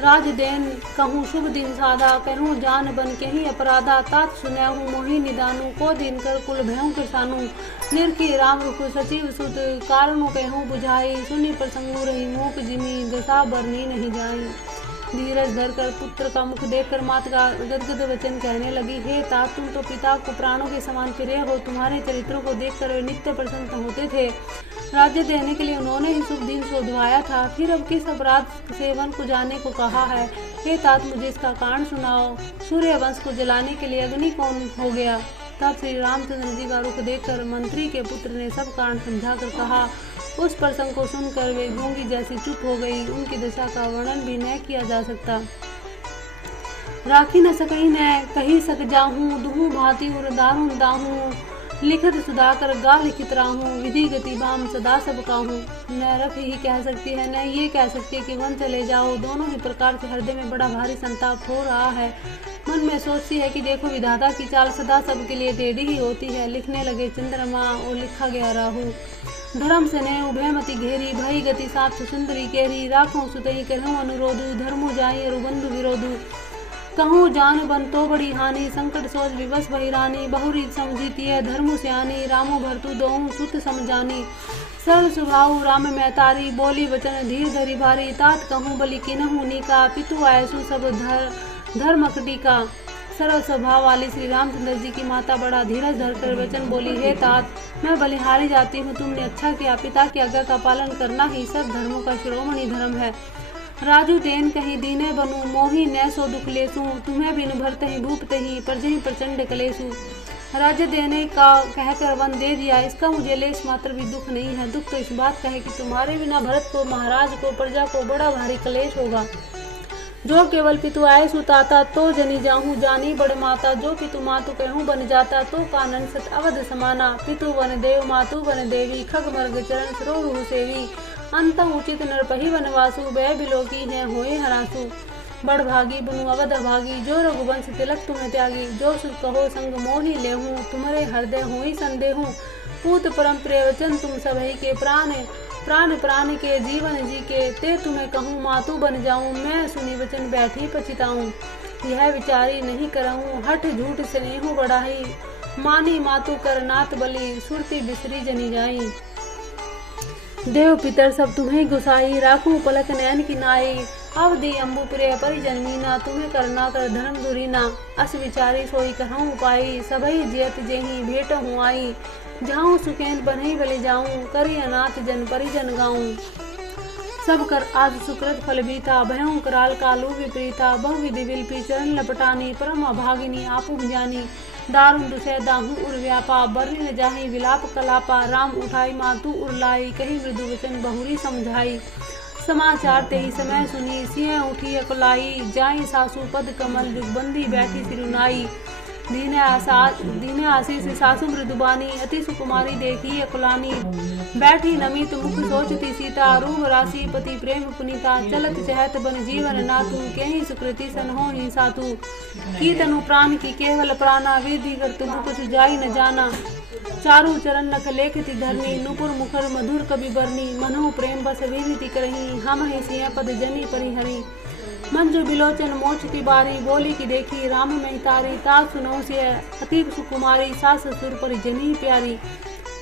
राज देन कहूँ शुभ दिन साधा, कहूँ जान बन के ही अपराधा, तात सुनहु मोहि निदानु, को दिन कर कुल भयउ किसानु, निर्की राम रुख सचिव सुत, कारणु कहूँ बुझाई, सुनी प्रसंगु रही मूक जिमी, दशा बरनी नहीं जाई। धीरज धरकर पुत्र का मुख देखकर माता का गदगद वचन कहने लगी, हे तात, तुम तो पिता को प्राणों के समान प्रिय हो, तुम्हारे चरित्रों को देखकर वे नित्य प्रसन्न होते थे। राज्य देने के लिए उन्होंने ही शुभ दिन शोधवाया था, फिर अब किस अपराध से वन को जाने को कहा है। हे तात, मुझे इसका कारण सुनाओ। सूर्य वंश को जलाने के लिए अग्नि कौन हो गया? तब श्री रामचंद्र जी का रुख देखकर मंत्री के पुत्र ने सब कारण समझाकर कहा। उस प्रसंग को सुनकर वे गूंगी जैसी चुप हो गई। उनकी दशा का वर्णन भी न किया जा सकता। राखी न सकही न कही सक जाहूँ, दुहू भांति उर दारुण दाहूँ, लिखत सुधाकर गा लिखित राहूँ, विधि गति बाम सदा सब काहूँ। न रख ही कह सकती है न ये कह सकती है कि वन चले जाओ। दोनों ही प्रकार से हृदय में बड़ा भारी संताप हो रहा है। मन में सोचती है कि देखो विधाता की चाल सदा सबके लिए टेढ़ी ही होती है। लिखने लगे चंद्रमा और लिखा गया राहु। धर्म से ने उभयमति घेरी, भई गति साथ सुंदरी केरी, राखों सुतई करहूँ अनुरोधु, धर्मु जाई अरुबंधु विरोधु। कहूँ जान बन तो बड़ी हानि, संकट सोच विवश भई रानी, बहुरी समझीती है धर्मु स्यानी, रामो भरतु दोहूँ सुत समझानी। सरल स्वभाव राम महतारी, बोली वचन धीर धरी भारी, तात कहूँ बलि किन्हु नीका, पितु आयसु सब धर्म कटिका। सरल स्वभाव वाली श्री रामचंद्र जी की माता बड़ा धीरज धरकर वचन बोली, हे तात, मैं बलिहारी जाती हूँ, तुमने अच्छा किया। पिता की आज्ञा का पालन करना ही सब धर्मों का शिरोमणि धर्म है। राजू तेन कहीं दीने बनू मोही न सो दुख लेसू तुम्हें बिन भरतहि भूपतहि परजहि प्रचंड कलेसु। राज्य देने का कहकर वन दे दिया, इसका मुझे लेस मात्र भी दुख नहीं है। दुख तो इस बात का है कि तुम्हारे बिना भरत को, महाराज को, प्रजा को बड़ा भारी कलेश होगा। जो केवल पितु आय सुताता तो जनी जाहूँ जानी बड़ माता। जो पितु मातु कहूँ बन जाता तो कानन सत अवध समाना। पितु वन देव मातु वन देवी खग मर्ग चरण सरोरु सेवी। अंत उचित नरपहि वनवासु वह बिलोकी है होए हरासु। बड़ भागी बुनु अवध भागी जो रघुवंश तिलक तुम्हें त्यागी। जो सुख कहो संग मोहि लेहूँ तुम्हारे हृदय होई संदेहूँ। पूत परम प्रिय वचन तुम सभई के प्राण प्राण प्राण के जीवन जी के। ते तुम्हें कहूँ मातु बन जाऊँ मैं सुनी वचन बैठी पछिताऊँ। यह विचारी नहीं करऊँ हठ झूठ स्नेहु बढ़ाई। मानी मातु कर नाथ बलि सुरती बिसरी जनी जाई। देव पितर सब तुम्हें गुसाई राखूं पलक नयन की नाई। अवधि अम्बु प्रिय परिजन मीना तुम्हें करना कर धर्म दुरीना। अस विचारी सोई कहूँ उपाई सभई जियत जेहि भेट हूँ आई। जाऊँ सुखेन बनई बले जाऊँ करी अनाथ जन परिजन गाऊँ। सब कर आज सुकृत फल बीता भयों कराल कालू विपरीता। बहुविधि विलपी चरण लपटानी परम अभागिनी आपु जानी। दारुण दुसै दाहू उर व्यापा बर्री न जाही विलाप कलापा। राम उठाई मातु उरलाई कही मृदु वचन बहुरी समझाई। समाचार तेहि समय सुनी सिंह उठी अकुलाई। जाई सासु पद कमल जुगबंदी बैठी सिरुनाई। दीने आशीष सासु मृदुबानी अति सुकुमारी देखी अकुलानी। बैठी नमित मुख सोचती सीता रूप राशि पति प्रेम पुनीता। चलत चहत बन जीवन नातु केहि सुकृति सन हो ही सातु। की तनु प्राण की केवल प्राणा विधि कर तुम कुछ जाई न जाना। चारु चरण नख लेखति धरनी नुपुर मुखर मधुर कवि बरनी। मनहु प्रेम बस विनती करही हम ही सिंह पद जनी परिहरी। मंजु बिलोचन मोचती बारी बोली की देखी राम महितारी। ता सुनो से अति सुकुमारी सास ससुर परिजनी प्यारी।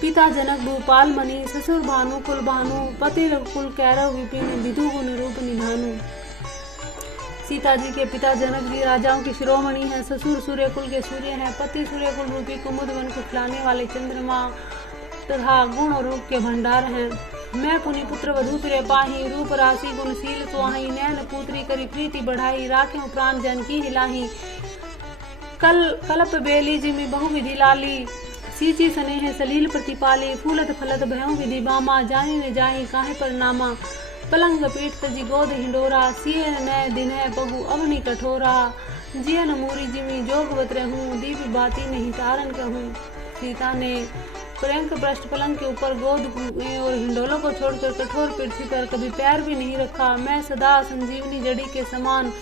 पिता जनक भूपाल मणि ससुर भानु कुल भानु। पति कुल कैरव विपिन विधु गुण रूप निधानु। सीता जी के पिता जनक जी राजाओं की शिरोमणि हैं। ससुर सूर्य कुल के सूर्य हैं। पति सूर्य कुल रूपी कुमुद वन को खिलाने वाले चंद्रमा तथा गुण और रूप के भंडार हैं। मैं पुनि पुत्र वधु प्रिय पाही रूप राशि गुणशील सुहाई। नैन पुत्री करी प्रीति बढ़ाई राख्यों प्राण जन की हिलाही। कल्प बेली जिमि बहु विधि लाली। सींची स्नेह सलील प्रतिपाली। फूलत फलत भयों विधि बामा जानी न जाही काहे पर नामा। पलंग पीठ तजी गोद हिंडोरा सिय नय दिन पगु अवनि कठोरा। जियन मूरी जिमि जोगवत रहूं दीप बाती नहीं तारन कहूँ। सीता ने प्रियंक पृष्ठ पलंग के ऊपर गोद और हिंडोलों को छोड़कर कठोर पृथ्वी पर कभी पैर भी नहीं रखा। मैं सदा संजीवनी जड़ी के समान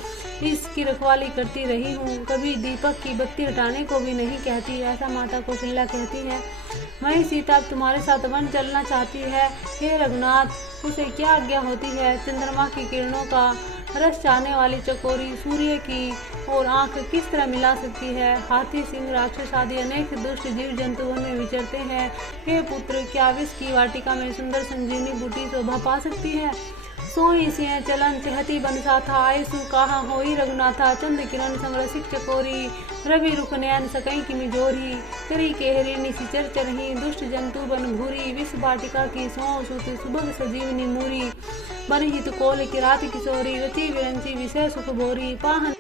इसकी रखवाली करती रही हूँ। कभी दीपक की बत्ती हटाने को भी नहीं कहती। ऐसा माता कौशल्या कहती है। वही सीता अब तुम्हारे साथ वन चलना चाहती है। हे रघुनाथ उसे क्या आज्ञा होती है। चंद्रमा की किरणों का रस चाहने वाली चकोरी सूर्य की और आंख किस तरह मिला सकती है। हाथी सिंह राक्षस आदि अनेक दुष्ट जीव जंतु वन में विचरते हैं। हे पुत्र क्या विष की वाटिका में सुंदर संजीवनी बूटी शोभा पा सकती है। सोई सिंह चलन चहती बनसा था आयसु कहा होई रघुनाथा। चंद किरण समरसिक चकोरी रवि रुख नयन सकई की मिजोरी। करी केहरी निशिचर चरही दुष्ट जंतु बन भूरी। विष वाटिका की सो सुत सुबह सजीवनी मूरी। बन हित कोल किरात किशोरी रची विरंची विषय सुख भोरी। पाहन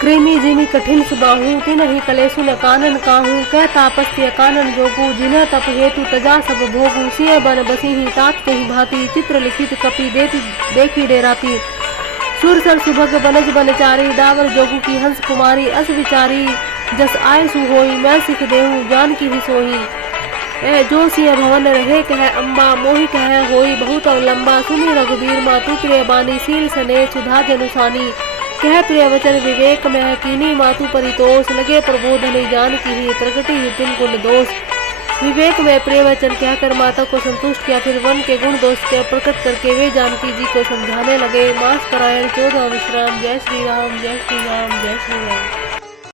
कृमि जिमि कठिन सुबाहु तिनहि कलेसु न कानन काहू। कह तापस्त्य कानन जोगु जिन्ह तप हेतु तजा सब भोगु। सिय बन बसिहि तात कहि भांति चित्र लिखित कपि देखी डेराती। सुरसर सुभग बनज बनचारी डावर जोगु की हंस कुमारी। अस विचारी जस आय सु होई मैं सिख देहूँ जान की ही सोही। जो सिय भवन रहे कह अम्बा मोहि कह होई बहुत अवलंबा। सुनि रघुबीर मातु प्रिय बानी सील सने सुधा जनुसानी। कह प्रिय वचन विवेक में कीनी मातु परितोष। लगे प्रबोधन जान की ही प्रगति विपिन गुण दोष। विवेक में प्रिय वचन कहकर माता को संतुष्ट किया। फिर वन के गुण दोष के प्रकट करके वे जानकी जी को समझाने लगे। मास करायण 14 विश्राम। जय श्री राम जय श्री राम जय श्री राम।